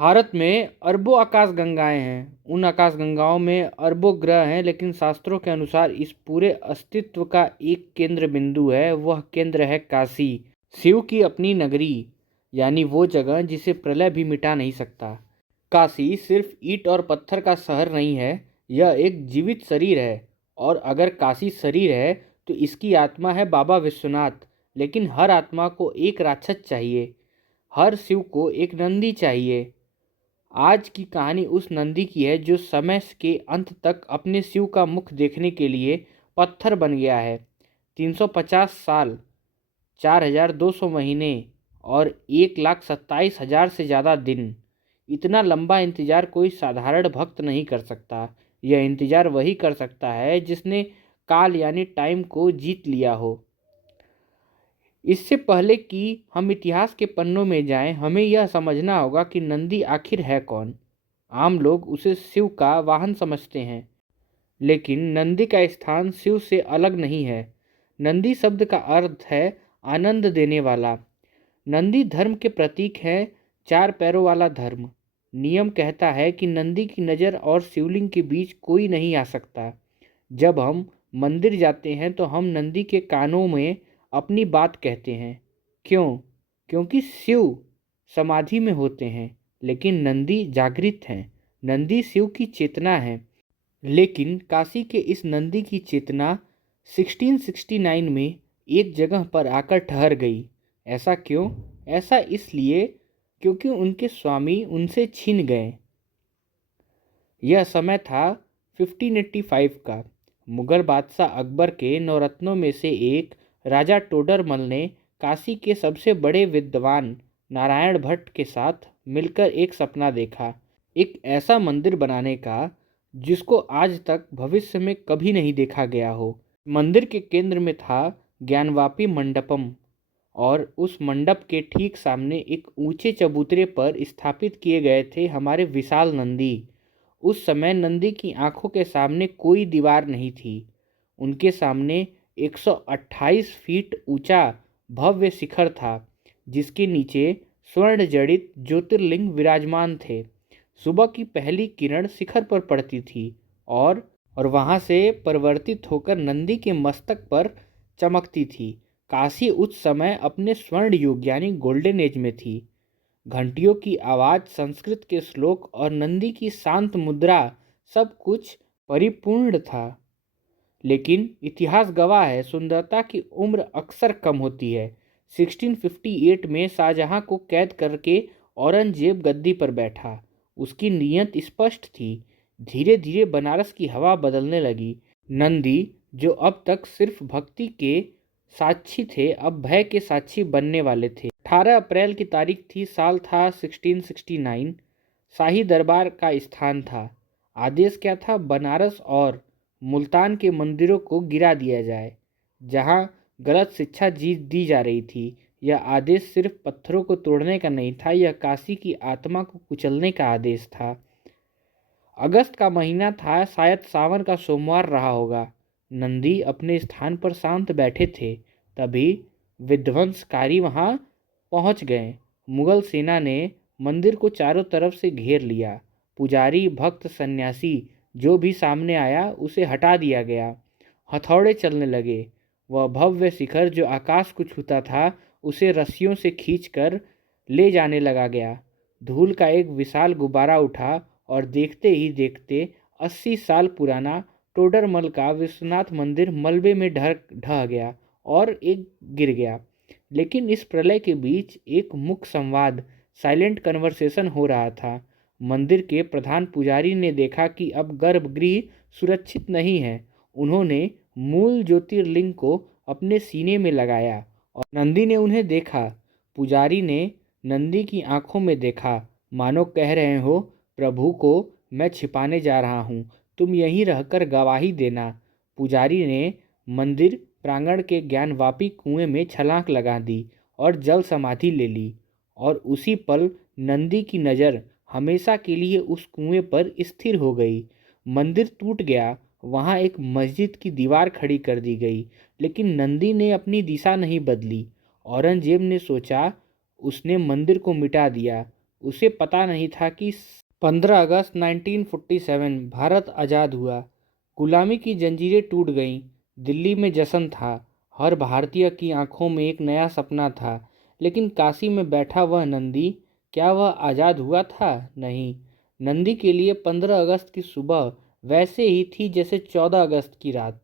भारत में अरबों आकाशगंगाएं हैं। उन आकाशगंगाओं में अरबों ग्रह हैं, लेकिन शास्त्रों के अनुसार इस पूरे अस्तित्व का एक केंद्र बिंदु है। वह केंद्र है काशी, शिव की अपनी नगरी, यानी वो जगह जिसे प्रलय भी मिटा नहीं सकता। काशी सिर्फ ईंट और पत्थर का शहर नहीं है, यह एक जीवित शरीर है। और अगर काशी शरीर है तो इसकी आत्मा है बाबा विश्वनाथ। लेकिन हर आत्मा को एक राक्षस चाहिए, हर शिव को एक नंदी चाहिए। आज की कहानी उस नंदी की है जो समय के अंत तक अपने शिव का मुख देखने के लिए पत्थर बन गया है। 350 साल, 4200 महीने और 1,27,000 से ज़्यादा दिन। इतना लंबा इंतज़ार कोई साधारण भक्त नहीं कर सकता। यह इंतज़ार वही कर सकता है जिसने काल यानी टाइम को जीत लिया हो। इससे पहले कि हम इतिहास के पन्नों में जाएं, हमें यह समझना होगा कि नंदी आखिर है कौन। आम लोग उसे शिव का वाहन समझते हैं, लेकिन नंदी का स्थान शिव से अलग नहीं है। नंदी शब्द का अर्थ है आनंद देने वाला। नंदी धर्म के प्रतीक है, चार पैरों वाला धर्म। नियम कहता है कि नंदी की नज़र और शिवलिंग के बीच कोई नहीं आ सकता। जब हम मंदिर जाते हैं तो हम नंदी के कानों में अपनी बात कहते हैं। क्यों? क्योंकि शिव समाधि में होते हैं, लेकिन नंदी जागृत हैं। नंदी शिव की चेतना है। लेकिन काशी के इस नंदी की चेतना 1669 में एक जगह पर आकर ठहर गई। ऐसा क्यों? ऐसा इसलिए क्योंकि उनके स्वामी उनसे छिन गए। यह समय था 1585 का। मुगल बादशाह अकबर के नवरत्नों में से एक राजा टोडरमल ने काशी के सबसे बड़े विद्वान नारायण भट्ट के साथ मिलकर एक सपना देखा, एक ऐसा मंदिर बनाने का जिसको आज तक भविष्य में कभी नहीं देखा गया हो। मंदिर के केंद्र में था ज्ञानवापी मंडपम, और उस मंडप के ठीक सामने एक ऊंचे चबूतरे पर स्थापित किए गए थे हमारे विशाल नंदी। उस समय नंदी की आंखों के सामने कोई दीवार नहीं थी। उनके सामने 128 फीट ऊंचा भव्य शिखर था, जिसके नीचे स्वर्ण जड़ित ज्योतिर्लिंग विराजमान थे। सुबह की पहली किरण शिखर पर पड़ती थी और वहां से परिवर्तित होकर नंदी के मस्तक पर चमकती थी। काशी उस समय अपने स्वर्ण युग यानी गोल्डन एज में थी। घंटियों की आवाज़, संस्कृत के श्लोक और नंदी की शांत मुद्रा, सब कुछ परिपूर्ण था। लेकिन इतिहास गवाह है, सुंदरता की उम्र अक्सर कम होती है। 1658 में शाहजहां को कैद करके औरंगजेब गद्दी पर बैठा। उसकी नीयत स्पष्ट थी। धीरे धीरे बनारस की हवा बदलने लगी। नंदी, जो अब तक सिर्फ भक्ति के साक्षी थे, अब भय के साक्षी बनने वाले थे। 18 अप्रैल की तारीख थी, साल था 1669। शाही दरबार का स्थान था। आदेश क्या था? बनारस और मुल्तान के मंदिरों को गिरा दिया जाए, जहां गलत शिक्षा दी जा रही थी। यह आदेश सिर्फ पत्थरों को तोड़ने का नहीं था, यह काशी की आत्मा को कुचलने का आदेश था। अगस्त का महीना था, शायद सावन का सोमवार रहा होगा। नंदी अपने स्थान पर शांत बैठे थे, तभी विध्वंसकारी वहां पहुंच गए। मुगल सेना ने मंदिर को चारों तरफ से घेर लिया। पुजारी, भक्त, सन्यासी जो भी सामने आया उसे हटा दिया गया। हथौड़े चलने लगे। वह भव्य शिखर जो आकाश को छूता था, उसे रस्सियों से खींचकर ले जाने लगा गया। धूल का एक विशाल गुब्बारा उठा और देखते ही देखते 80 साल पुराना टोडरमल का विश्वनाथ मंदिर मलबे में ढह गया और एक गिर गया। लेकिन इस प्रलय के बीच एक मुख्य संवाद, साइलेंट कन्वर्सेशन हो रहा था। मंदिर के प्रधान पुजारी ने देखा कि अब गर्भगृह सुरक्षित नहीं है। उन्होंने मूल ज्योतिर्लिंग को अपने सीने में लगाया और नंदी ने उन्हें देखा। पुजारी ने नंदी की आंखों में देखा, मानो कह रहे हो, प्रभु को मैं छिपाने जा रहा हूँ, तुम यहीं रहकर गवाही देना। पुजारी ने मंदिर प्रांगण के ज्ञानवापी कुएं में छलांग लगा दी और जल समाधि ले ली। और उसी पल नंदी की नज़र हमेशा के लिए उस कुएं पर स्थिर हो गई। मंदिर टूट गया, वहाँ एक मस्जिद की दीवार खड़ी कर दी गई, लेकिन नंदी ने अपनी दिशा नहीं बदली। औरंगजेब ने सोचा, उसने मंदिर को मिटा दिया, उसे पता नहीं था कि 15 अगस्त 1947 भारत आज़ाद हुआ। गुलामी की जंजीरें टूट गईं। दिल्ली में जश्न था। हर भारतीय की आंखों में एक नया सपना था। लेकिन काशी में बैठा वह नंदी, क्या वह आज़ाद हुआ था? नहीं। नंदी के लिए 15 अगस्त की सुबह वैसे ही थी जैसे 14 अगस्त की रात।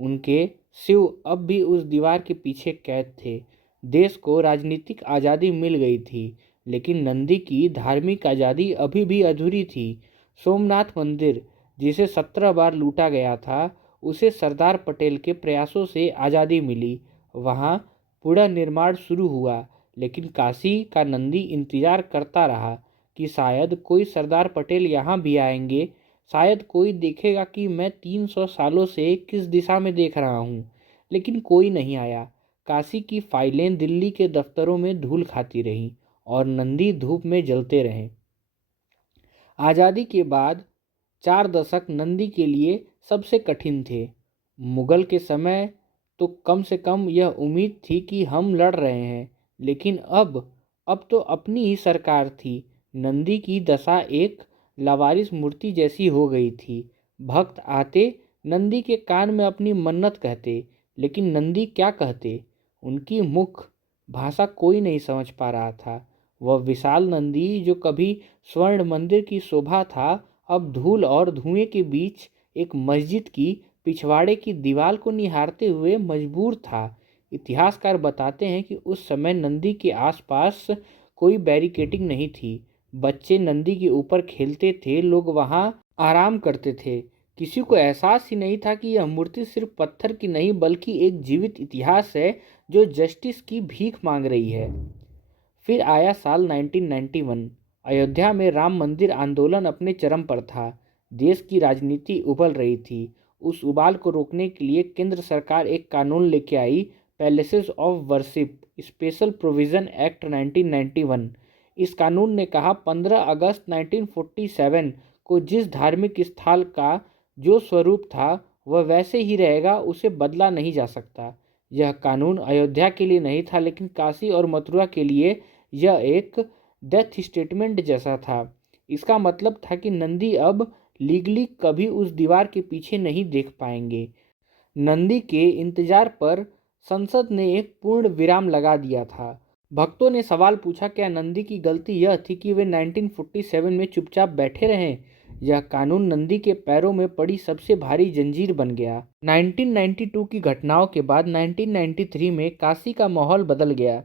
उनके शिव अब भी उस दीवार के पीछे कैद थे। देश को राजनीतिक आज़ादी मिल गई थी, लेकिन नंदी की धार्मिक आज़ादी अभी भी अधूरी थी। सोमनाथ मंदिर, जिसे 17 बार लूटा गया था, उसे सरदार पटेल के प्रयासों से आज़ादी मिली। वहाँ पुनर्निर्माण शुरू हुआ, लेकिन काशी का नंदी इंतजार करता रहा कि शायद कोई सरदार पटेल यहाँ भी आएंगे। शायद कोई देखेगा कि मैं 300 सालों से किस दिशा में देख रहा हूँ। लेकिन कोई नहीं आया। काशी की फाइलें दिल्ली के दफ्तरों में धूल खाती रहीं और नंदी धूप में जलते रहे। आज़ादी के बाद 4 दशक नंदी के लिए सबसे कठिन थे। मुगल के समय तो कम से कम यह उम्मीद थी कि हम लड़ रहे हैं, लेकिन अब तो अपनी ही सरकार थी। नंदी की दशा एक लावारिस मूर्ति जैसी हो गई थी। भक्त आते, नंदी के कान में अपनी मन्नत कहते, लेकिन नंदी क्या कहते? उनकी मुख भाषा कोई नहीं समझ पा रहा था। वह विशाल नंदी जो कभी स्वर्ण मंदिर की शोभा था, अब धूल और धुएं के बीच एक मस्जिद की पिछवाड़े की दीवार को निहारते हुए मजबूर था। इतिहासकार बताते हैं कि उस समय नंदी के आसपास कोई बैरिकेडिंग नहीं थी। बच्चे नंदी के ऊपर खेलते थे, लोग वहां आराम करते थे। किसी को एहसास ही नहीं था कि यह मूर्ति सिर्फ पत्थर की नहीं बल्कि एक जीवित इतिहास है जो जस्टिस की भीख मांग रही है। फिर आया साल 1991। अयोध्या में राम मंदिर आंदोलन अपने चरम पर था। देश की राजनीति उबल रही थी। उस उबाल को रोकने के लिए केंद्र सरकार एक कानून लेके आई, places of worship special provision act 1991। इस कानून ने कहा 15 अगस्त 1947 को जिस धार्मिक स्थल का जो स्वरूप था वह वैसे ही रहेगा, उसे बदला नहीं जा सकता। यह कानून अयोध्या के लिए नहीं था, लेकिन काशी और मथुरा के लिए यह एक डेथ स्टेटमेंट जैसा था। इसका मतलब था कि नंदी अब लीगली कभी उस दीवार के पीछे नहीं देख पाएंगे। नंदी के इंतजार पर संसद ने एक पूर्ण विराम लगा दिया था। भक्तों ने सवाल पूछा, क्या नंदी की गलती यह थी कि वे 1947 में चुपचाप बैठे रहें? यह कानून नंदी के पैरों में पड़ी सबसे भारी जंजीर बन गया। 1992 की घटनाओं के बाद 1993 में काशी का माहौल बदल गया।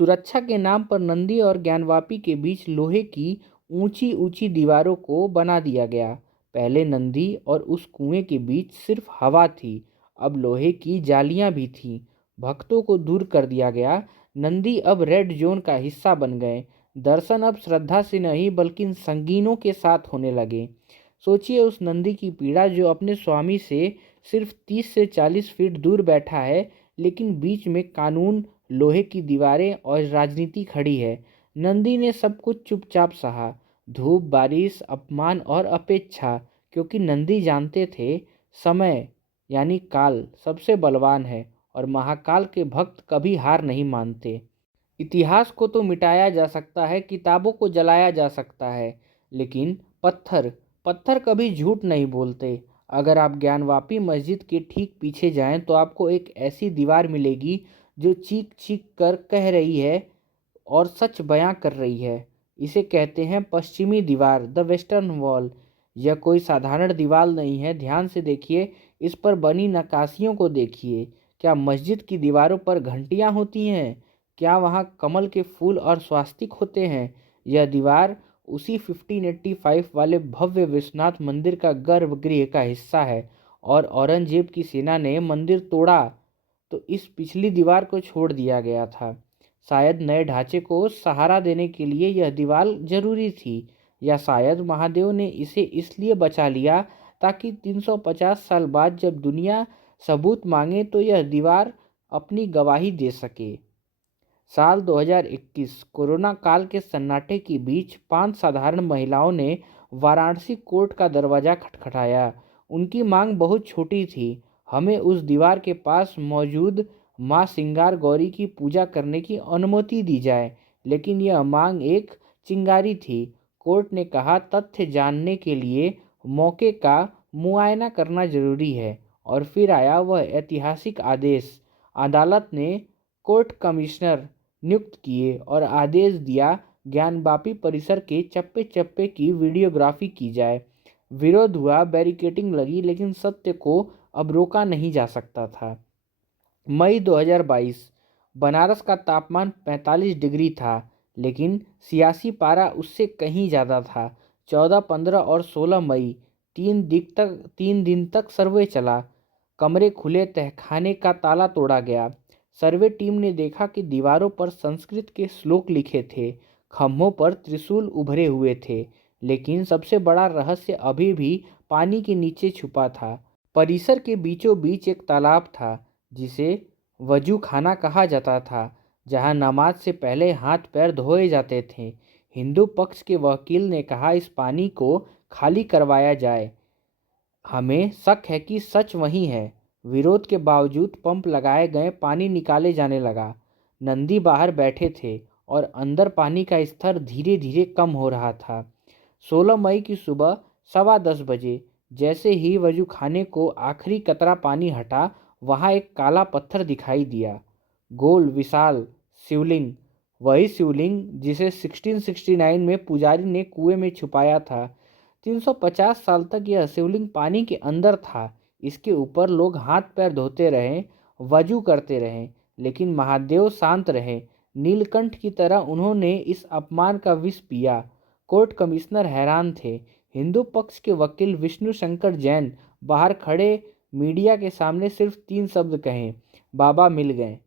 सुरक्षा के नाम पर नंदी और ज्ञानवापी के बीच लोहे की ऊंची ऊंची दीवारों को बना दिया गया। पहले नंदी और उस कुएं के बीच सिर्फ हवा थी, अब लोहे की जालियां भी थीं। भक्तों को दूर कर दिया गया। नंदी अब रेड जोन का हिस्सा बन गए। दर्शन अब श्रद्धा से नहीं बल्कि संगीनों के साथ होने लगे। सोचिए उस नंदी की पीड़ा जो अपने स्वामी से सिर्फ 30 से 40 फीट दूर बैठा है, लेकिन बीच में कानून, लोहे की दीवारें और राजनीति खड़ी है। नंदी ने सब कुछ चुपचाप सहा, धूप, बारिश, अपमान और अपेक्षा, क्योंकि नंदी जानते थे समय यानी काल सबसे बलवान है और महाकाल के भक्त कभी हार नहीं मानते। इतिहास को तो मिटाया जा सकता है, किताबों को जलाया जा सकता है, लेकिन पत्थर पत्थर कभी झूठ नहीं बोलते। अगर आप ज्ञानवापी मस्जिद के ठीक पीछे जाएं तो आपको एक ऐसी दीवार मिलेगी जो चीख चीख कर कह रही है और सच बयां कर रही है। इसे कहते हैं पश्चिमी दीवार, द वेस्टर्न वॉल। यह कोई साधारण दीवार नहीं है। ध्यान से देखिए, इस पर बनी नक्काशियों को देखिए। क्या मस्जिद की दीवारों पर घंटियां होती हैं? क्या वहाँ कमल के फूल और स्वास्तिक होते हैं? यह दीवार उसी 1585 वाले भव्य विश्वनाथ मंदिर का गर्भगृह का हिस्सा है, और औरंगजेब की सेना ने मंदिर तोड़ा तो इस पिछली दीवार को छोड़ दिया गया था। शायद नए ढांचे को सहारा देने के लिए यह दीवार जरूरी थी, या शायद महादेव ने इसे इसलिए बचा लिया ताकि 350 साल बाद जब दुनिया सबूत मांगे तो यह दीवार अपनी गवाही दे सके। साल 2021 कोरोना काल के सन्नाटे के बीच 5 साधारण महिलाओं ने वाराणसी कोर्ट का दरवाजा खटखटाया। उनकी मांग बहुत छोटी थी, हमें उस दीवार के पास मौजूद माँ सिंगार गौरी की पूजा करने की अनुमति दी जाए। लेकिन यह मांग एक चिंगारी थी। कोर्ट ने कहा, तथ्य जानने के लिए मौके का मुआयना करना जरूरी है। और फिर आया वह ऐतिहासिक आदेश। अदालत ने कोर्ट कमिश्नर नियुक्त किए और आदेश दिया, ज्ञानवापी परिसर के चप्पे चप्पे की वीडियोग्राफी की जाए। विरोध हुआ, बैरिकेडिंग लगी, लेकिन सत्य को अब रोका नहीं जा सकता था। मई 2022। बनारस का तापमान 45 डिग्री था, लेकिन सियासी पारा उससे कहीं ज़्यादा था। 14, 15 और 16 मई 3 दिन तक सर्वे चला। कमरे खुले, तहखाने का ताला तोड़ा गया। सर्वे टीम ने देखा कि दीवारों पर संस्कृत के श्लोक लिखे थे, खम्भों पर त्रिशूल उभरे हुए थे, लेकिन सबसे बड़ा रहस्य अभी भी पानी के नीचे छुपा था। परिसर के बीचों बीच एक तालाब था, जिसे वजू खाना कहा जाता था, जहां नमाज से पहले हाथ पैर धोए जाते थे। हिंदू पक्ष के वकील ने कहा, इस पानी को खाली करवाया जाए, हमें शक है कि सच वही है। विरोध के बावजूद पंप लगाए गए, पानी निकाले जाने लगा। नंदी बाहर बैठे थे और अंदर पानी का स्तर धीरे धीरे कम हो रहा था। 16 मई की सुबह 10:15 बजे जैसे ही वजू खाने को आखिरी कतरा पानी हटा, वहाँ एक काला पत्थर दिखाई दिया। गोल विशाल शिवलिंग, वही शिवलिंग जिसे 1669 में पुजारी ने कुएं में छुपाया था। 350 साल तक यह शिवलिंग पानी के अंदर था। इसके ऊपर लोग हाथ पैर धोते रहे, वजू करते रहे, लेकिन महादेव शांत रहे। नीलकंठ की तरह उन्होंने इस अपमान का विष पिया। कोर्ट कमिश्नर हैरान थे। हिंदू पक्ष के वकील विष्णु शंकर जैन बाहर खड़े मीडिया के सामने सिर्फ 3 शब्द कहे, बाबा मिल गए।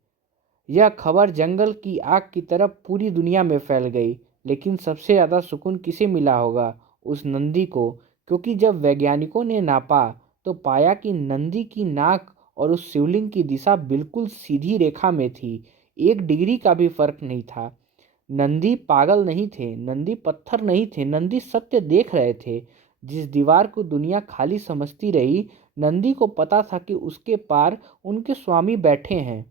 यह खबर जंगल की आग की तरह पूरी दुनिया में फैल गई। लेकिन सबसे ज़्यादा सुकून किसे मिला होगा? उस नंदी को, क्योंकि जब वैज्ञानिकों ने नापा तो पाया कि नंदी की नाक और उस शिवलिंग की दिशा बिल्कुल सीधी रेखा में थी। 1 डिग्री का भी फर्क नहीं था। नंदी पागल नहीं थे, नंदी पत्थर नहीं थे, नंदी सत्य देख रहे थे। जिस दीवार को दुनिया खाली समझती रही, नंदी को पता था कि उसके पार उनके स्वामी बैठे हैं।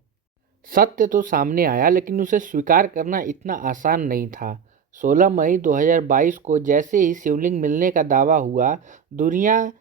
सत्य तो सामने आया, लेकिन उसे स्वीकार करना इतना आसान नहीं था। 16 मई 2022 को जैसे ही शिवलिंग मिलने का दावा हुआ, दुनिया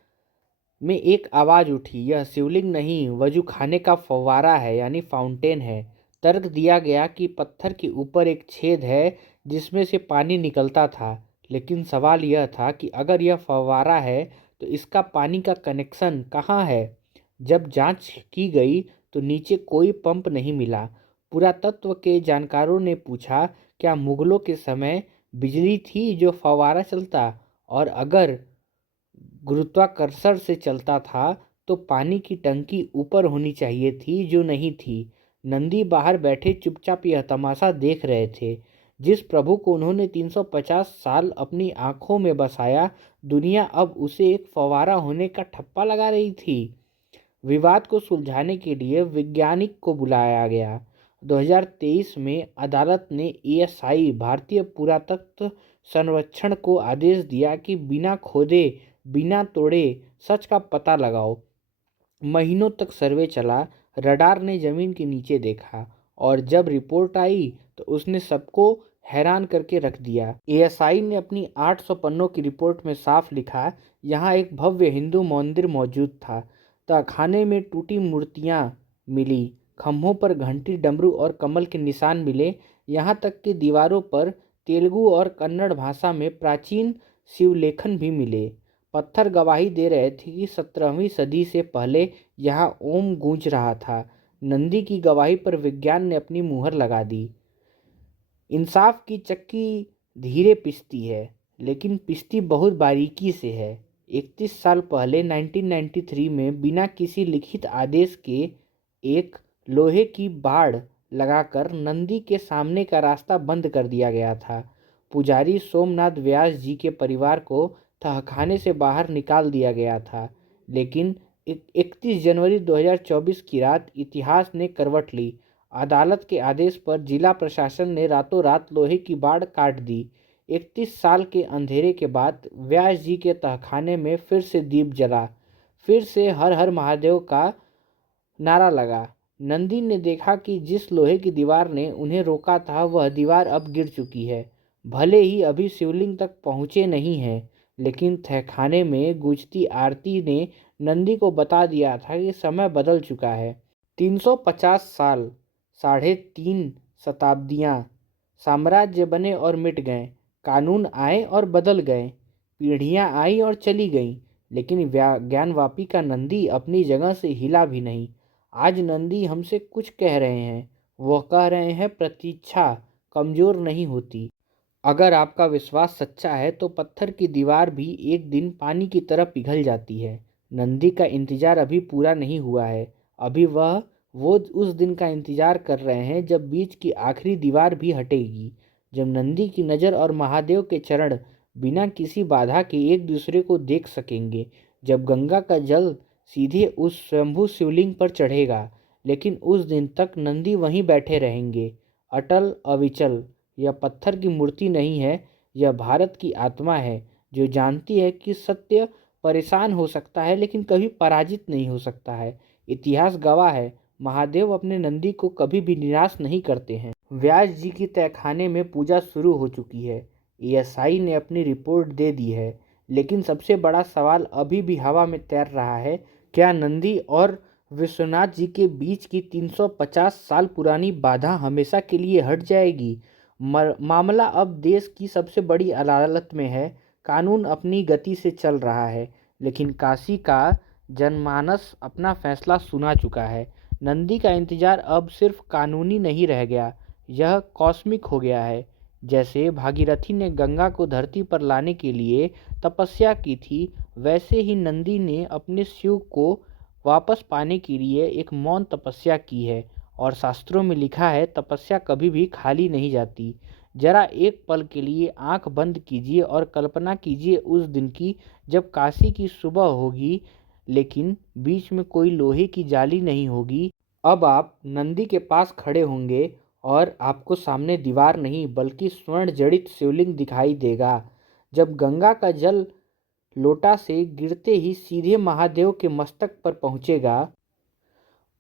में एक आवाज़ उठी, यह शिवलिंग नहीं, वजू खाने का फव्वारा है, यानी फाउंटेन है। तर्क दिया गया कि पत्थर के ऊपर एक छेद है जिसमें से पानी निकलता था। लेकिन सवाल यह था कि अगर यह फव्वारा है तो इसका पानी का कनेक्शन कहाँ है? जब जांच की गई तो नीचे कोई पंप नहीं मिला। पुरातत्व के जानकारों ने पूछा, क्या मुगलों के समय बिजली थी जो फव्वारा चलता? और अगर गुरुत्वाकर्षण से चलता था तो पानी की टंकी ऊपर होनी चाहिए थी, जो नहीं थी। नंदी बाहर बैठे चुपचाप यह तमाशा देख रहे थे। जिस प्रभु को उन्होंने 350 साल अपनी आंखों में बसाया, दुनिया अब उसे एक फव्वारा होने का ठप्पा लगा रही थी। विवाद को सुलझाने के लिए वैज्ञानिक को बुलाया गया। 2023 में अदालत ने एएसआई भारतीय पुरातत्व सर्वेक्षण को आदेश दिया कि बिना खोदे, बिना तोड़े सच का पता लगाओ। महीनों तक सर्वे चला। रडार ने जमीन के नीचे देखा, और जब रिपोर्ट आई तो उसने सबको हैरान करके रख दिया। एएसआई ने अपनी 800 पन्नों की रिपोर्ट में साफ लिखा, यहाँ एक भव्य हिंदू मंदिर मौजूद था। तहखाने में टूटी मूर्तियाँ मिली, खम्भों पर घंटी, डमरू और कमल के निशान मिले। यहाँ तक कि दीवारों पर तेलुगु और कन्नड़ भाषा में प्राचीन शिवलेखन भी मिले। पत्थर गवाही दे रहे थे कि 17वीं सदी से पहले यहाँ ओम गूंज रहा था। नंदी की गवाही पर विज्ञान ने अपनी मुहर लगा दी। इंसाफ की चक्की धीरे पिसती है, लेकिन पिसती बहुत बारीकी से है। 31 साल पहले 1993 में बिना किसी लिखित आदेश के एक लोहे की बाड़ लगाकर नंदी के सामने का रास्ता बंद कर दिया गया था। पुजारी सोमनाथ व्यास जी के परिवार को तहखाने से बाहर निकाल दिया गया था। लेकिन 31 जनवरी 2024 की रात इतिहास ने करवट ली। अदालत के आदेश पर जिला प्रशासन ने रातों रात लोहे की बाड़ काट दी। 31 साल के अंधेरे के बाद व्यास जी के तहखाने में फिर से दीप जला, फिर से हर हर महादेव का नारा लगा। नंदी ने देखा कि जिस लोहे की दीवार ने उन्हें रोका था, वह दीवार अब गिर चुकी है। भले ही अभी शिवलिंग तक पहुँचे नहीं हैं, लेकिन तहखाने में गूंजती आरती ने नंदी को बता दिया था कि समय बदल चुका है। 350 साल, 3.5 शताब्दियाँ, साम्राज्य बने और मिट गए, कानून आए और बदल गए, पीढ़ियाँ आई और चली गईं, लेकिन ज्ञानवापी का नंदी अपनी जगह से हिला भी नहीं। आज नंदी हमसे कुछ कह रहे हैं। वह कह रहे हैं, प्रतीक्षा कमज़ोर नहीं होती। अगर आपका विश्वास सच्चा है तो पत्थर की दीवार भी एक दिन पानी की तरह पिघल जाती है। नंदी का इंतजार अभी पूरा नहीं हुआ है। अभी वो उस दिन का इंतजार कर रहे हैं जब बीच की आखिरी दीवार भी हटेगी, जब नंदी की नज़र और महादेव के चरण बिना किसी बाधा के एक दूसरे को देख सकेंगे, जब गंगा का जल सीधे उस स्वयंभू शिवलिंग पर चढ़ेगा। लेकिन उस दिन तक नंदी वहीं बैठे रहेंगे, अटल अविचल। यह पत्थर की मूर्ति नहीं है, यह भारत की आत्मा है, जो जानती है कि सत्य परेशान हो सकता है लेकिन कभी पराजित नहीं हो सकता है। इतिहास गवाह है, महादेव अपने नंदी को कभी भी निराश नहीं करते हैं। व्यास जी की तहखाने में पूजा शुरू हो चुकी है। एएसआई ने अपनी रिपोर्ट दे दी है, लेकिन सबसे बड़ा सवाल अभी भी हवा में तैर रहा है। क्या नंदी और विश्वनाथ जी के बीच की 350 साल पुरानी बाधा हमेशा के लिए हट जाएगी? मामला अब देश की सबसे बड़ी अदालत में है। कानून अपनी गति से चल रहा है, लेकिन काशी का जनमानस अपना फैसला सुना चुका है। नंदी का इंतजार अब सिर्फ कानूनी नहीं रह गया, यह कॉस्मिक हो गया है। जैसे भागीरथी ने गंगा को धरती पर लाने के लिए तपस्या की थी, वैसे ही नंदी ने अपने शिव को वापस पाने के लिए एक मौन तपस्या की है। और शास्त्रों में लिखा है, तपस्या कभी भी खाली नहीं जाती। जरा एक पल के लिए आंख बंद कीजिए और कल्पना कीजिए उस दिन की, जब काशी की सुबह होगी, लेकिन बीच में कोई लोहे की जाली नहीं होगी। अब आप नंदी के पास खड़े होंगे और आपको सामने दीवार नहीं बल्कि स्वर्ण जड़ित शिवलिंग दिखाई देगा। जब गंगा का जल लोटा से गिरते ही सीधे महादेव के मस्तक पर पहुँचेगा,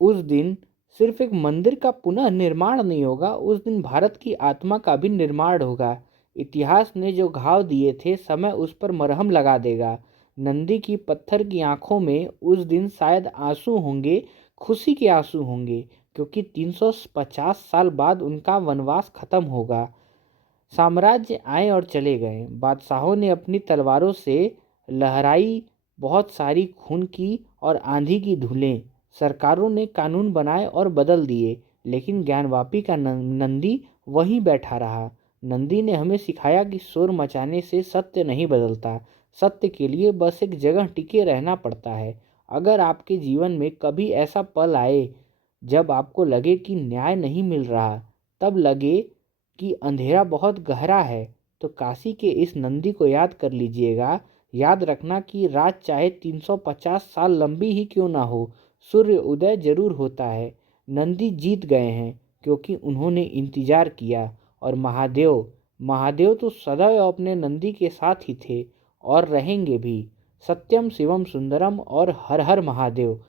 उस दिन सिर्फ एक मंदिर का पुनः निर्माण नहीं होगा, उस दिन भारत की आत्मा का भी निर्माण होगा। इतिहास ने जो घाव दिए थे, समय उस पर मरहम लगा देगा। नंदी की पत्थर की आंखों में उस दिन शायद आंसू होंगे, खुशी के आंसू होंगे, क्योंकि 350 साल बाद उनका वनवास खत्म होगा। साम्राज्य आए और चले गए, बादशाहों ने अपनी तलवारों से लहराई बहुत सारी खून की और आंधी की धूलें, सरकारों ने कानून बनाए और बदल दिए, लेकिन ज्ञानवापी का नंदी वहीं बैठा रहा। नंदी ने हमें सिखाया कि शोर मचाने से सत्य नहीं बदलता, सत्य के लिए बस एक जगह टिके रहना पड़ता है। अगर आपके जीवन में कभी ऐसा पल आए जब आपको लगे कि न्याय नहीं मिल रहा, तब लगे कि अंधेरा बहुत गहरा है, तो काशी के इस नंदी को याद कर लीजिएगा। याद रखना कि रात चाहे 350 साल लंबी ही क्यों ना हो, सूर्य उदय जरूर होता है। नंदी जीत गए हैं क्योंकि उन्होंने इंतजार किया। और महादेव, महादेव तो सदैव अपने नंदी के साथ ही थे और रहेंगे भी। सत्यम शिवम सुंदरम और हर हर महादेव।